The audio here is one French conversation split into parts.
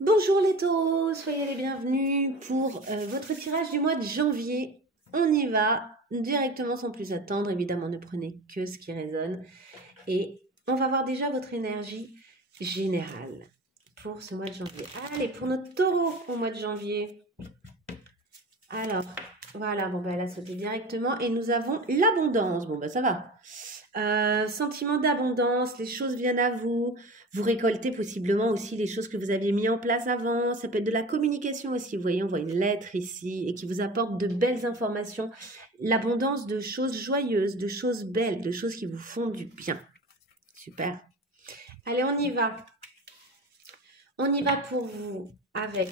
Bonjour les taureaux, soyez les bienvenus pour votre tirage du mois de janvier. On y va directement sans plus attendre. Évidemment, ne prenez que ce qui résonne. Et on va voir déjà votre énergie générale pour ce mois de janvier. Allez, pour notre taureau au mois de janvier. Alors, voilà, bon, ben, elle a sauté directement. Et nous avons l'abondance. Bon, ben, ça va. Sentiment d'abondance, les choses viennent à vous. Vous récoltez possiblement aussi les choses que vous aviez mis en place avant. Ça peut être de la communication aussi. Vous voyez, on voit une lettre ici et qui vous apporte de belles informations. L'abondance de choses joyeuses, de choses belles, de choses qui vous font du bien. Super. Allez, on y va. On y va pour vous avec,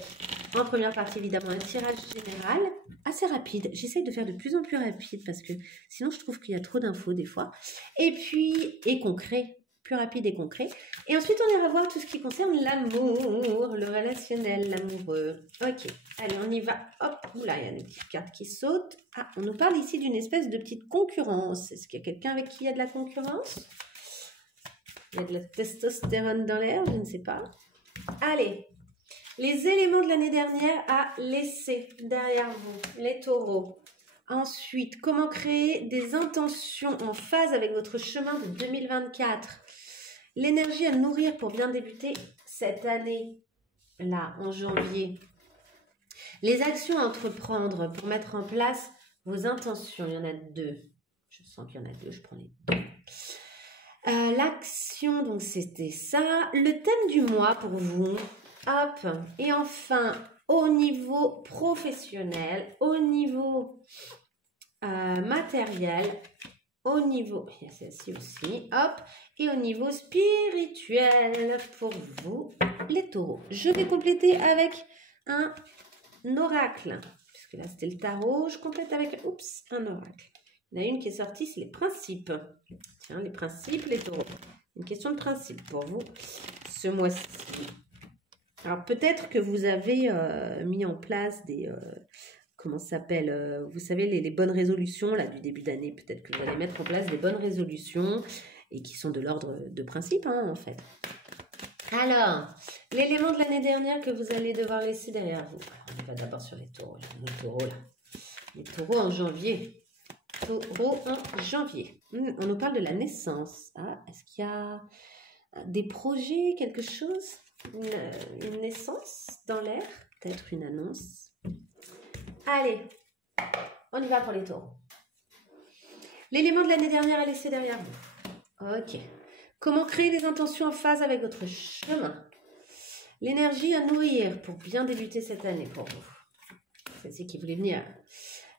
en première partie évidemment, un tirage général assez rapide. J'essaye de faire de plus en plus rapide parce que sinon je trouve qu'il y a trop d'infos des fois. Et puis, et concret, plus rapide et concret. Et ensuite on ira voir tout ce qui concerne l'amour, le relationnel, l'amoureux. Ok, allez on y va. Hop, oula, il y a des petites cartes qui sautent. Ah, on nous parle ici d'une espèce de petite concurrence. Est-ce qu'il y a quelqu'un avec qui il y a de la concurrence? Il y a de la testostérone dans l'air, je ne sais pas. Allez, les éléments de l'année dernière à laisser derrière vous, les taureaux. Ensuite, comment créer des intentions en phase avec votre chemin de 2024. L'énergie à nourrir pour bien débuter cette année, là, en janvier. Les actions à entreprendre pour mettre en place vos intentions. Il y en a deux. Je sens qu'il y en a deux, je prends les deux. L'action, donc c'était ça. Le thème du mois pour vous. Hop. Et enfin, au niveau professionnel, au niveau matériel, au niveau, il y a celle-ci aussi, hop. Et au niveau spirituel pour vous, les taureaux. Je vais compléter avec un oracle. Puisque là, c'était le tarot. Je complète avec, un oracle. Il y en a une qui est sortie, c'est les principes. Tiens, les principes, les taureaux. Une question de principe pour vous ce mois-ci. Alors, peut-être que vous avez mis en place des... comment ça s'appelle vous savez, les bonnes résolutions là, du début d'année. Peut-être que vous allez mettre en place des bonnes résolutions et qui sont de l'ordre de principe, hein, en fait. Alors, l'élément de l'année dernière que vous allez devoir laisser derrière vous. Alors, on va d'abord sur les taureaux. Les taureaux, là. Les taureaux en janvier. Taureau en janvier. On nous parle de la naissance. Ah, est-ce qu'il y a des projets, quelque chose? Une naissance dans l'air? Peut-être une annonce? Allez, on y va pour les taureaux. L'élément de l'année dernière à laisser derrière vous. Ok. Comment créer des intentions en phase avec votre chemin? L'énergie à nourrir pour bien débuter cette année pour vous. Celle-ci qui voulait venir.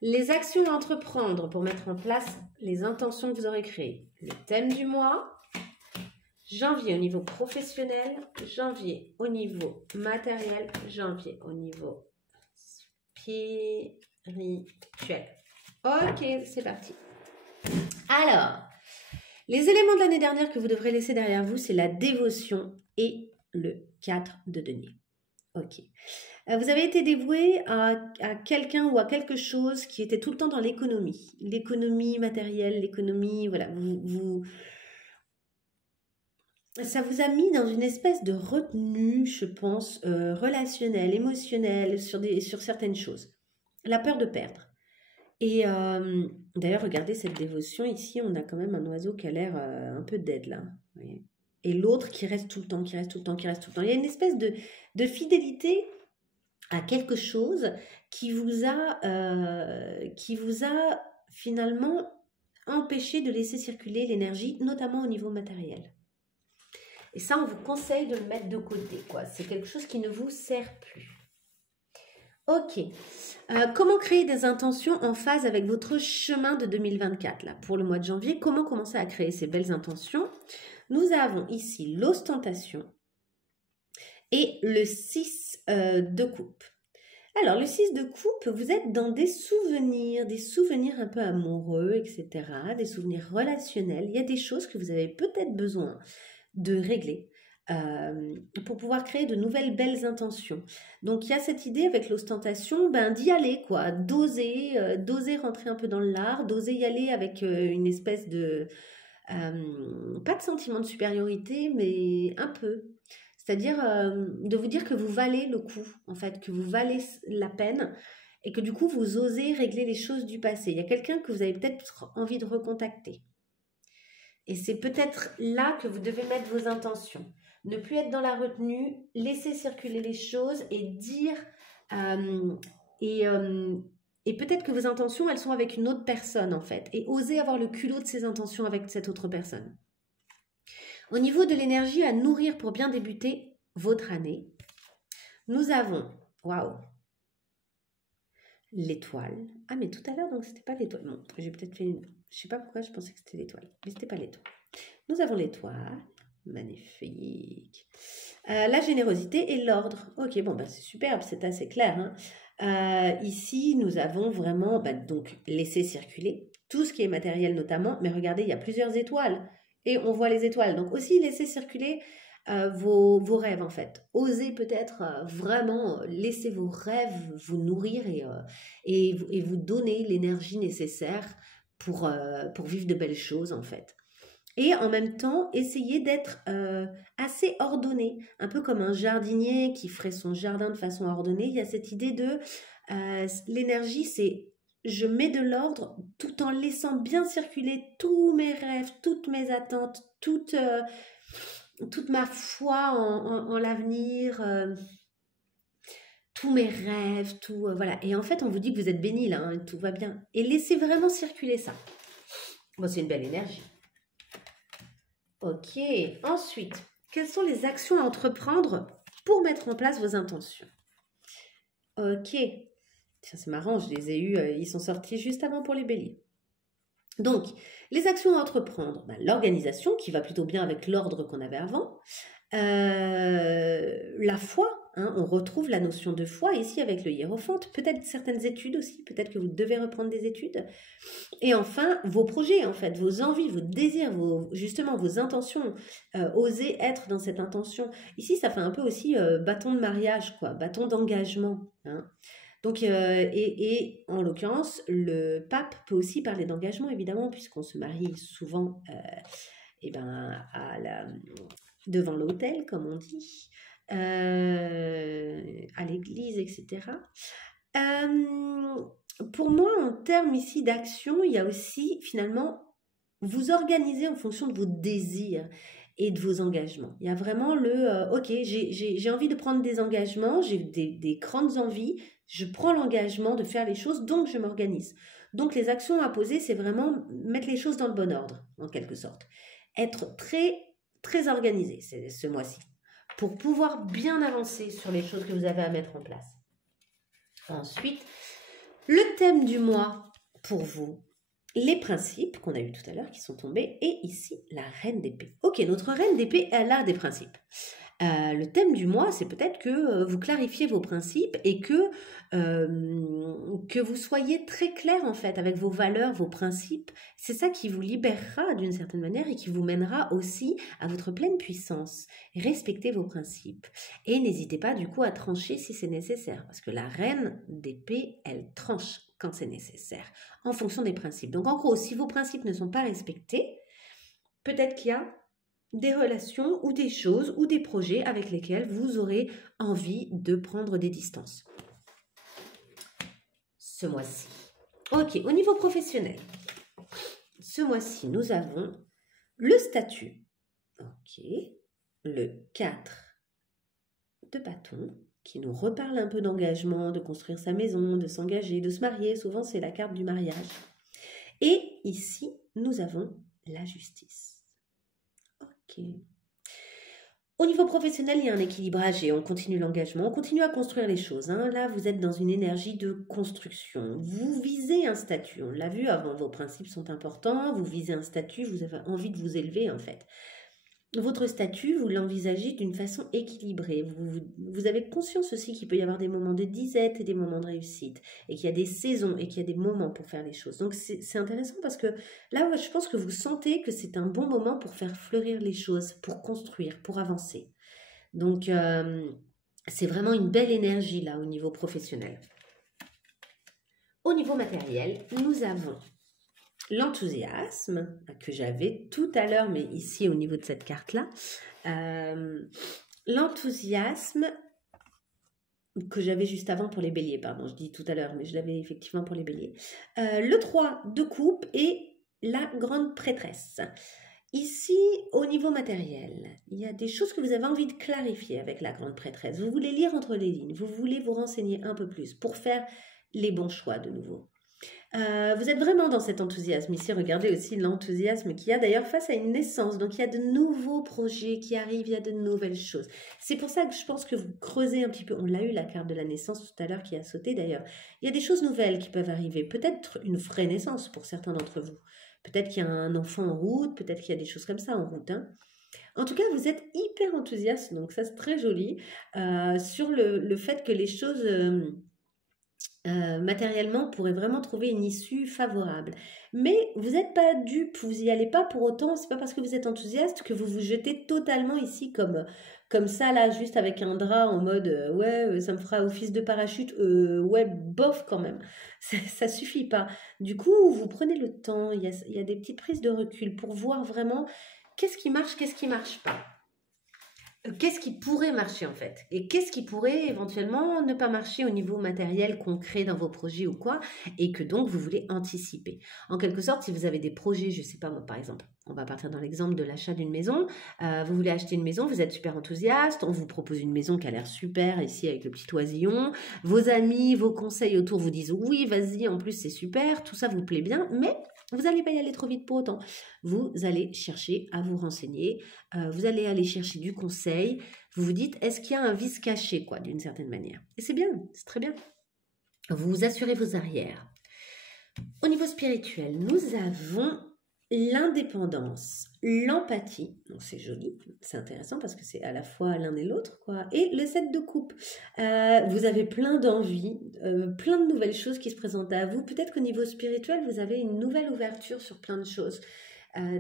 Les actions à entreprendre pour mettre en place les intentions que vous aurez créées. Le thème du mois. Janvier au niveau professionnel. Janvier au niveau matériel. Janvier au niveau spirituel. Ok, c'est parti. Alors, les éléments de l'année dernière que vous devrez laisser derrière vous, c'est la dévotion et le 4 de denier. Ok. Vous avez été dévoué à quelqu'un ou à quelque chose qui était tout le temps dans l'économie. L'économie matérielle, l'économie, voilà. Ça vous a mis dans une espèce de retenue, je pense, relationnelle, émotionnelle, sur certaines choses. La peur de perdre. Et d'ailleurs, regardez cette dévotion ici, on a quand même un oiseau qui a l'air un peu dead là. Vous voyez. Et l'autre qui reste tout le temps, qui reste tout le temps, qui reste tout le temps. Il y a une espèce de fidélité à quelque chose qui vous a finalement empêché de laisser circuler l'énergie, notamment au niveau matériel. Et ça, on vous conseille de le mettre de côté, quoi. C'est quelque chose qui ne vous sert plus. Ok. Comment créer des intentions en phase avec votre chemin de 2024 là, pour le mois de janvier? Comment commencer à créer ces belles intentions? Nous avons ici l'ostentation et le 6 de coupe. Alors, le 6 de coupe, vous êtes dans des souvenirs un peu amoureux, etc., des souvenirs relationnels. Il y a des choses que vous avez peut-être besoin de régler pour pouvoir créer de nouvelles belles intentions. Donc, il y a cette idée avec l'ostentation, d'y aller, quoi, d'oser rentrer un peu dans l'art, d'oser y aller avec une espèce de... pas de sentiment de supériorité, mais un peu. C'est-à-dire de vous dire que vous valez le coup, en fait, que vous valez la peine et que du coup, vous osez régler les choses du passé. Il y a quelqu'un que vous avez peut-être envie de recontacter. Et c'est peut-être là que vous devez mettre vos intentions. Ne plus être dans la retenue, laisser circuler les choses et dire... et peut-être que vos intentions, elles sont avec une autre personne, en fait. Et oser avoir le culot de ces intentions avec cette autre personne. Au niveau de l'énergie à nourrir pour bien débuter votre année, nous avons, waouh, l'étoile. Ah, mais tout à l'heure, donc c'était pas l'étoile. Non, j'ai peut-être fait une... Je sais pas pourquoi je pensais que c'était l'étoile, mais c'était pas l'étoile. Nous avons l'étoile, magnifique. La générosité et l'ordre. Ok, bon, bah, c'est superbe, c'est assez clair. Hein. Ici, nous avons vraiment, donc, laisser circuler tout ce qui est matériel notamment, mais regardez, il y a plusieurs étoiles. Et on voit les étoiles. Donc aussi, laissez circuler vos rêves, en fait. Osez peut-être vraiment laisser vos rêves vous nourrir et vous donner l'énergie nécessaire pour vivre de belles choses, en fait. Et en même temps, essayez d'être assez ordonné. Un peu comme un jardinier qui ferait son jardin de façon ordonnée. Il y a cette idée de l'énergie, c'est... Je mets de l'ordre tout en laissant bien circuler tous mes rêves, toutes mes attentes, toute ma foi en l'avenir, tous mes rêves, tout voilà. Et en fait, on vous dit que vous êtes béni là, hein, tout va bien. Et laissez vraiment circuler ça. Bon, c'est une belle énergie. Ok. Ensuite, quelles sont les actions à entreprendre pour mettre en place vos intentions? Ok. C'est marrant, je les ai eus, ils sont sortis juste avant pour les béliers. Donc, les actions à entreprendre, l'organisation qui va plutôt bien avec l'ordre qu'on avait avant, la foi, hein, on retrouve la notion de foi ici avec le hiérophante, peut-être certaines études aussi, peut-être que vous devez reprendre des études, et enfin vos projets en fait, vos envies, vos désirs, justement vos intentions, oser être dans cette intention. Ici ça fait un peu aussi bâton de mariage, quoi, bâton d'engagement, hein. Donc, et en l'occurrence, le pape peut aussi parler d'engagement, évidemment, puisqu'on se marie souvent devant l'autel, comme on dit, à l'église, etc. Pour moi, en termes ici d'action, il y a aussi, finalement, vous organiser en fonction de vos désirs et de vos engagements. Il y a vraiment ok, j'ai envie de prendre des engagements, j'ai des grandes envies, je prends l'engagement de faire les choses, donc je m'organise. Donc les actions à poser, c'est vraiment mettre les choses dans le bon ordre, en quelque sorte. Être très, très organisé ce mois-ci, pour pouvoir bien avancer sur les choses que vous avez à mettre en place. Ensuite, le thème du mois pour vous, les principes qu'on a eu tout à l'heure qui sont tombés, et ici la reine d'épée. Ok, notre reine d'épée, elle a des principes. Le thème du mois, c'est peut-être que vous clarifiez vos principes et que vous soyez très clair en fait avec vos valeurs, vos principes. C'est ça qui vous libérera d'une certaine manière et qui vous mènera aussi à votre pleine puissance. Respectez vos principes et n'hésitez pas du coup à trancher si c'est nécessaire, parce que la reine d'épée, elle tranche quand c'est nécessaire en fonction des principes. Donc en gros, si vos principes ne sont pas respectés, peut-être qu'il y a des relations ou des choses ou des projets avec lesquels vous aurez envie de prendre des distances. Ce mois-ci. Ok, au niveau professionnel. Ce mois-ci, nous avons le statut. Ok, le 4 de bâton qui nous reparle un peu d'engagement, de construire sa maison, de s'engager, de se marier. Souvent, c'est la carte du mariage. Et ici, nous avons la justice. Ok. Au niveau professionnel, il y a un équilibrage et on continue l'engagement, on continue à construire les choses. Hein. Là, vous êtes dans une énergie de construction. Vous visez un statut, on l'a vu avant, vos principes sont importants, vous visez un statut, vous avez envie de vous élever en fait. Votre statut, vous l'envisagez d'une façon équilibrée. Vous avez conscience aussi qu'il peut y avoir des moments de disette et des moments de réussite. Et qu'il y a des saisons et qu'il y a des moments pour faire les choses. Donc c'est intéressant parce que là, je pense que vous sentez que c'est un bon moment pour faire fleurir les choses, pour construire, pour avancer. Donc c'est vraiment une belle énergie là au niveau professionnel. Au niveau matériel, nous avons l'enthousiasme que j'avais tout à l'heure, mais ici au niveau de cette carte-là, l'enthousiasme que j'avais juste avant pour les béliers, pardon, je dis tout à l'heure, mais je l'avais effectivement pour les béliers. Le 3 de coupe et la grande prêtresse. Ici, au niveau matériel, il y a des choses que vous avez envie de clarifier avec la grande prêtresse. Vous voulez lire entre les lignes, vous voulez vous renseigner un peu plus pour faire les bons choix de nouveau. Vous êtes vraiment dans cet enthousiasme. Ici, regardez aussi l'enthousiasme qu'il y a d'ailleurs face à une naissance. Donc, il y a de nouveaux projets qui arrivent, il y a de nouvelles choses. C'est pour ça que je pense que vous creusez un petit peu. On l'a eu, la carte de la naissance tout à l'heure qui a sauté d'ailleurs. Il y a des choses nouvelles qui peuvent arriver. Peut-être une vraie naissance pour certains d'entre vous. Peut-être qu'il y a un enfant en route, peut-être qu'il y a des choses comme ça en route. Hein. En tout cas, vous êtes hyper enthousiaste, donc ça c'est très joli, sur le fait que les choses... matériellement pourrait vraiment trouver une issue favorable. Mais vous n'êtes pas dupe, vous n'y allez pas pour autant, c'est pas parce que vous êtes enthousiaste que vous vous jetez totalement ici comme ça là, juste avec un drap en mode ouais ça me fera office de parachute, ouais bof quand même, ça suffit pas. Du coup vous prenez le temps, il y a des petites prises de recul pour voir vraiment qu'est-ce qui marche pas. Qu'est-ce qui pourrait marcher en fait? Et qu'est-ce qui pourrait éventuellement ne pas marcher au niveau matériel, concret dans vos projets ou quoi? Et que donc vous voulez anticiper. En quelque sorte, si vous avez des projets, je sais pas moi par exemple, on va partir dans l'exemple de l'achat d'une maison. Vous voulez acheter une maison, vous êtes super enthousiaste, on vous propose une maison qui a l'air super ici avec le petit oisillon. Vos amis, vos conseils autour vous disent oui, vas-y, en plus c'est super, tout ça vous plaît bien, mais vous n'allez pas y aller trop vite pour autant. Vous allez chercher à vous renseigner, vous allez aller chercher du conseil, vous vous dites, est-ce qu'il y a un vice caché, quoi, d'une certaine manière? Et c'est bien, c'est très bien. Vous assurez vos arrières. Au niveau spirituel, nous avons l'indépendance, l'empathie, donc c'est joli, c'est intéressant parce que c'est à la fois l'un et l'autre, quoi, et le 7 de coupe. Vous avez plein d'envies, plein de nouvelles choses qui se présentent à vous. Peut-être qu'au niveau spirituel, vous avez une nouvelle ouverture sur plein de choses.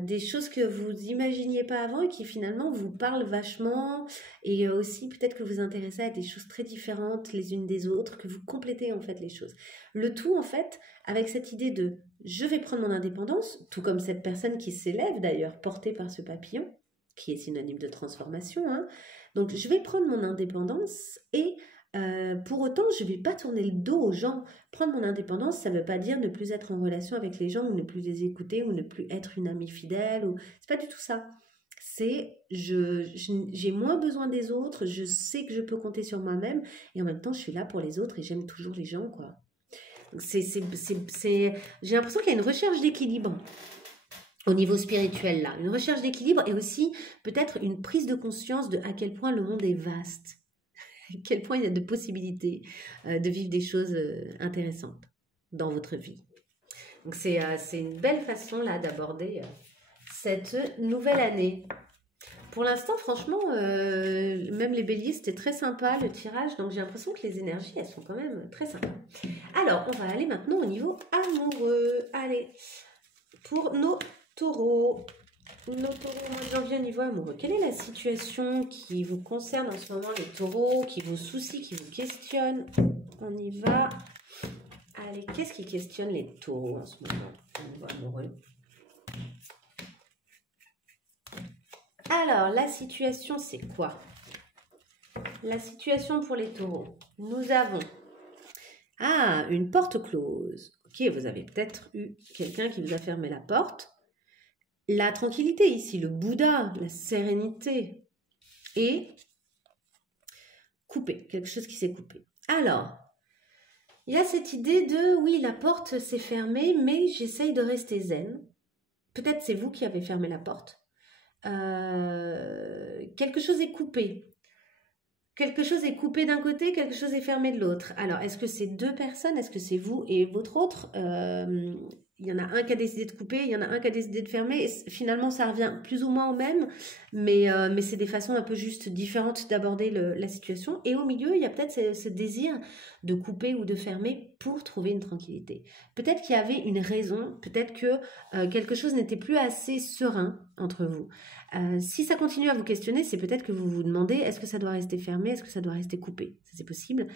Des choses que vous n'imaginiez pas avant et qui finalement vous parlent vachement, et aussi peut-être que vous vous intéressez à des choses très différentes les unes des autres, que vous complétez en fait les choses. Le tout en fait avec cette idée de je vais prendre mon indépendance, tout comme cette personne qui s'élève d'ailleurs portée par ce papillon qui est synonyme de transformation, hein. Donc je vais prendre mon indépendance et pour autant, je ne vais pas tourner le dos aux gens. Prendre mon indépendance, ça ne veut pas dire ne plus être en relation avec les gens ou ne plus les écouter ou ne plus être une amie fidèle. C'est pas du tout ça. C'est j'ai moins besoin des autres, je sais que je peux compter sur moi-même et en même temps, je suis là pour les autres et j'aime toujours les gens, quoi. J'ai l'impression qu'il y a une recherche d'équilibre au niveau spirituel, là. Une recherche d'équilibre et aussi peut-être une prise de conscience de à quel point le monde est vaste. À quel point il y a de possibilités de vivre des choses intéressantes dans votre vie. Donc c'est une belle façon là d'aborder cette nouvelle année. Pour l'instant, franchement, même les béliers, c'était très sympa le tirage. Donc j'ai l'impression que les énergies, elles sont quand même très sympas. Alors, on va aller maintenant au niveau amoureux. Allez, pour nos taureaux. Nos taureaux, mois de janvier, au niveau amoureux. Quelle est la situation qui vous concerne en ce moment, les taureaux, qui vous soucie, qui vous questionne? On y va. Allez, qu'est-ce qui questionne les taureaux en ce moment au niveau amoureux? Alors, la situation, c'est quoi? La situation pour les taureaux. Nous avons une porte close. Ok, vous avez peut-être eu quelqu'un qui vous a fermé la porte. La tranquillité ici, le Bouddha, la sérénité et coupé, quelque chose qui s'est coupé. Alors, il y a cette idée de, oui, la porte s'est fermée, mais j'essaye de rester zen. Peut-être c'est vous qui avez fermé la porte. Quelque chose est coupé. Quelque chose est coupé d'un côté, quelque chose est fermé de l'autre. Alors, est-ce que c'est deux personnes? Est-ce que c'est vous et votre autre? Il y en a un qui a décidé de couper, il y en a un qui a décidé de fermer. Et finalement, ça revient plus ou moins au même, mais c'est des façons un peu juste différentes d'aborder la situation. Et au milieu, il y a peut-être ce désir de couper ou de fermer pour trouver une tranquillité. Peut-être qu'il y avait une raison, peut-être que quelque chose n'était plus assez serein entre vous. Si ça continue à vous questionner, c'est peut-être que vous vous demandez, est-ce que ça doit rester fermé, est-ce que ça doit rester coupé? Ça, c'est possible.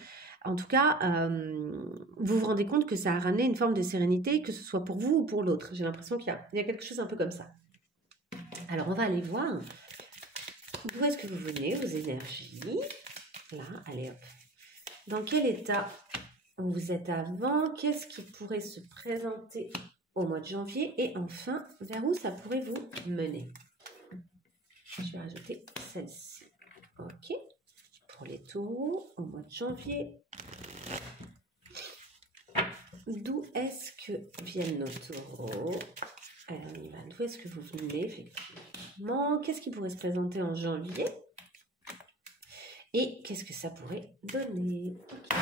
En tout cas, vous vous rendez compte que ça a ramené une forme de sérénité, que ce soit pour vous ou pour l'autre. J'ai l'impression qu'il y a quelque chose un peu comme ça. Alors, on va aller voir d'où est-ce que vous venez, vos énergies? Là, allez hop. Dans quel état vous êtes avant? Qu'est-ce qui pourrait se présenter au mois de janvier? Et enfin, vers où ça pourrait vous mener? Je vais rajouter celle-ci. Ok. Pour les taureaux, au mois de janvier. D'où est-ce que viennent nos taureaux? Alors, on y va. D'où est-ce que vous venez, effectivement? Qu'est-ce qui pourrait se présenter en janvier? Et qu'est-ce que ça pourrait donner? Okay.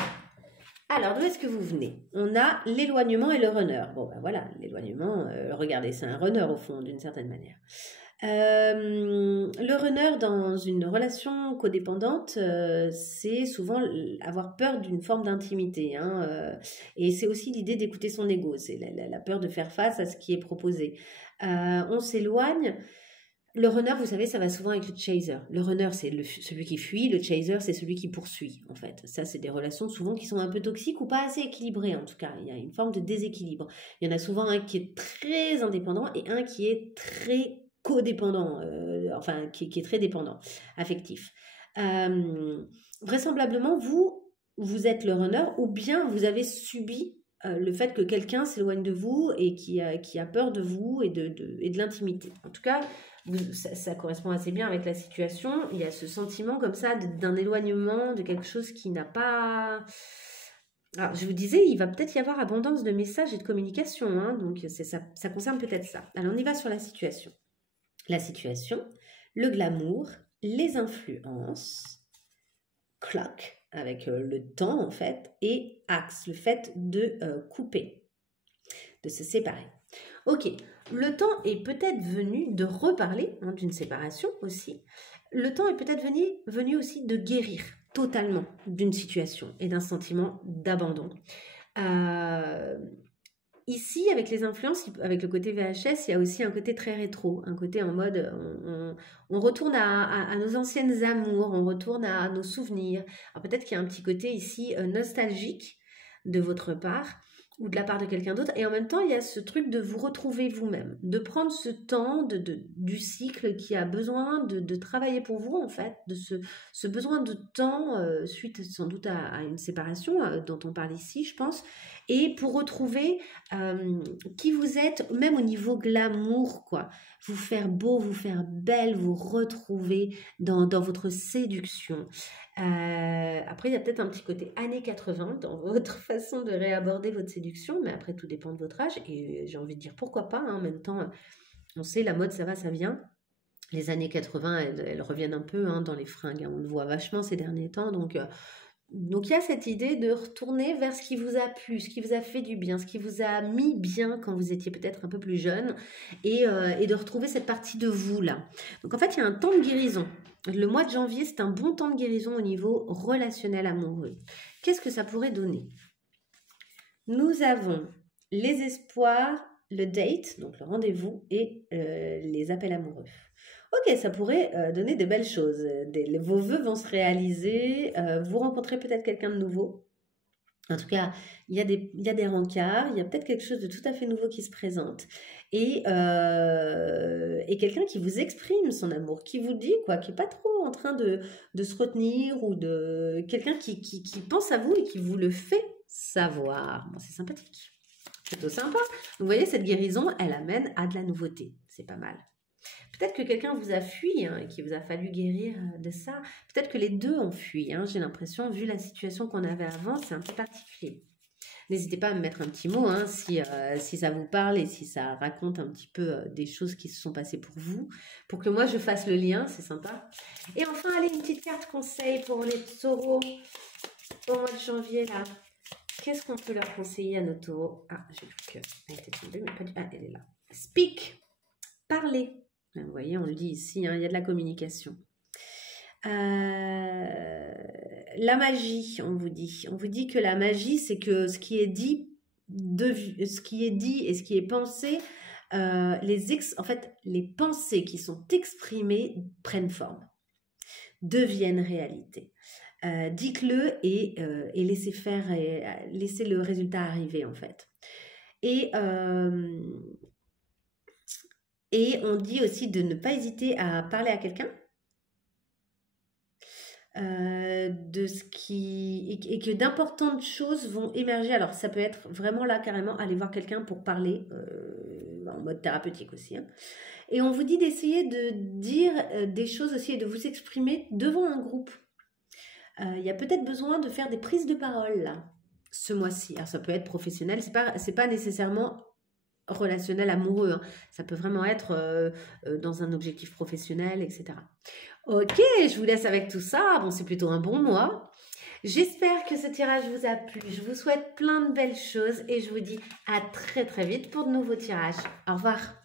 Alors, d'où est-ce que vous venez? On a l'éloignement et le runner. Bon, ben voilà, l'éloignement, regardez, c'est un runner au fond, d'une certaine manière. Le runner dans une relation codépendante, c'est souvent avoir peur d'une forme d'intimité, hein, et c'est aussi l'idée d'écouter son ego, c'est la peur de faire face à ce qui est proposé. On s'éloigne. Le runner, vous savez, ça va souvent avec le chaser. Le runner, c'est celui qui fuit, le chaser, c'est celui qui poursuit, en fait. Ça, c'est des relations souvent qui sont un peu toxiques ou pas assez équilibrées, en tout cas. Il y a une forme de déséquilibre. Il y en a souvent un qui est très indépendant et un qui est très codépendant, enfin, qui est très dépendant, affectif. Vraisemblablement, vous êtes le runner ou bien vous avez subi le fait que quelqu'un s'éloigne de vous et qui a peur de vous et de l'intimité. En tout cas, ça correspond assez bien avec la situation. Il y a ce sentiment comme ça d'un éloignement, de quelque chose qui n'a pas... Alors, je vous disais, il va peut-être y avoir abondance de messages et de communication, hein, donc ça concerne peut-être ça. Alors, on y va sur la situation. La situation, le glamour, les influences, clock, avec le temps en fait, et axe, le fait de couper, de se séparer. Ok, le temps est peut-être venu de reparler, hein, d'une séparation aussi. Le temps est peut-être venu aussi de guérir totalement d'une situation et d'un sentiment d'abandon. Ici, avec les influences, avec le côté VHS, il y a aussi un côté très rétro, un côté en mode on retourne à nos anciennes amours, on retourne à nos souvenirs. Alors peut-être qu'il y a un petit côté ici nostalgique de votre part ou de la part de quelqu'un d'autre. Et en même temps, il y a ce truc de vous retrouver vous-même, de prendre ce temps du cycle qui a besoin de travailler pour vous, en fait, de ce besoin de temps, suite sans doute à une séparation dont on parle ici, je pense, et pour retrouver qui vous êtes, même au niveau glamour, quoi. Vous faire beau, vous faire belle, vous retrouver dans votre séduction. Après, il y a peut-être un petit côté années 80 dans votre façon de réaborder votre séduction, mais après, tout dépend de votre âge. Et j'ai envie de dire pourquoi pas, hein. En même temps, on sait, la mode, ça va, ça vient. Les années 80, elles reviennent un peu, hein, dans les fringues, hein. On le voit vachement ces derniers temps. Donc, il y a cette idée de retourner vers ce qui vous a plu, ce qui vous a fait du bien, ce qui vous a mis bien quand vous étiez peut-être un peu plus jeune, et de retrouver cette partie de vous là. Donc en fait, il y a un temps de guérison. Le mois de janvier, c'est un bon temps de guérison au niveau relationnel amoureux. Qu'est-ce que ça pourrait donner? Nous avons les espoirs, le date, donc le rendez-vous, et les appels amoureux. Ok, ça pourrait donner de belles choses. Vos vœux vont se réaliser, vous rencontrez peut-être quelqu'un de nouveau. En tout cas, il y a des rencarts, il y a peut-être quelque chose de tout à fait nouveau qui se présente. Et quelqu'un qui vous exprime son amour, qui vous dit, quoi, qui n'est pas trop en train de se retenir, ou de quelqu'un qui pense à vous et qui vous le fait savoir. Bon, c'est sympathique. Plutôt sympa. Vous voyez, cette guérison, elle amène à de la nouveauté. C'est pas mal. Peut-être que quelqu'un vous a fui, hein, et qu'il vous a fallu guérir de ça. Peut-être que les deux ont fui, hein, j'ai l'impression, vu la situation qu'on avait avant, c'est un peu particulier. N'hésitez pas à me mettre un petit mot, hein, si ça vous parle et si ça raconte un petit peu des choses qui se sont passées pour vous, pour que moi je fasse le lien, c'est sympa. Et enfin, allez, une petite carte conseil pour les taureaux au mois de janvier, là. Qu'est-ce qu'on peut leur conseiller à nos taureaux? Ah, j'ai vu qu'elle était tombée, mais pas du... Ah, elle est là. Speak, parlez. Vous voyez, on le dit ici, hein, il y a de la communication. La magie, on vous dit. On vous dit que la magie, c'est que ce qui est dit et ce qui est pensé, en fait, les pensées qui sont exprimées prennent forme, deviennent réalité. Dites-le et laissez faire, laissez le résultat arriver, en fait. Et on dit aussi de ne pas hésiter à parler à quelqu'un, de ce qui... et que d'importantes choses vont émerger. Alors, ça peut être vraiment là, carrément, aller voir quelqu'un pour parler, en mode thérapeutique aussi, hein. Et on vous dit d'essayer de dire des choses aussi et de vous exprimer devant un groupe. Il y a peut-être besoin de faire des prises de parole, là, ce mois-ci. Alors, ça peut être professionnel, c'est pas nécessairement relationnel amoureux, hein. Ça peut vraiment être dans un objectif professionnel, etc. Ok, je vous laisse avec tout ça. Bon, c'est plutôt un bon mois. J'espère que ce tirage vous a plu. Je vous souhaite plein de belles choses et je vous dis à très très vite pour de nouveaux tirages. Au revoir.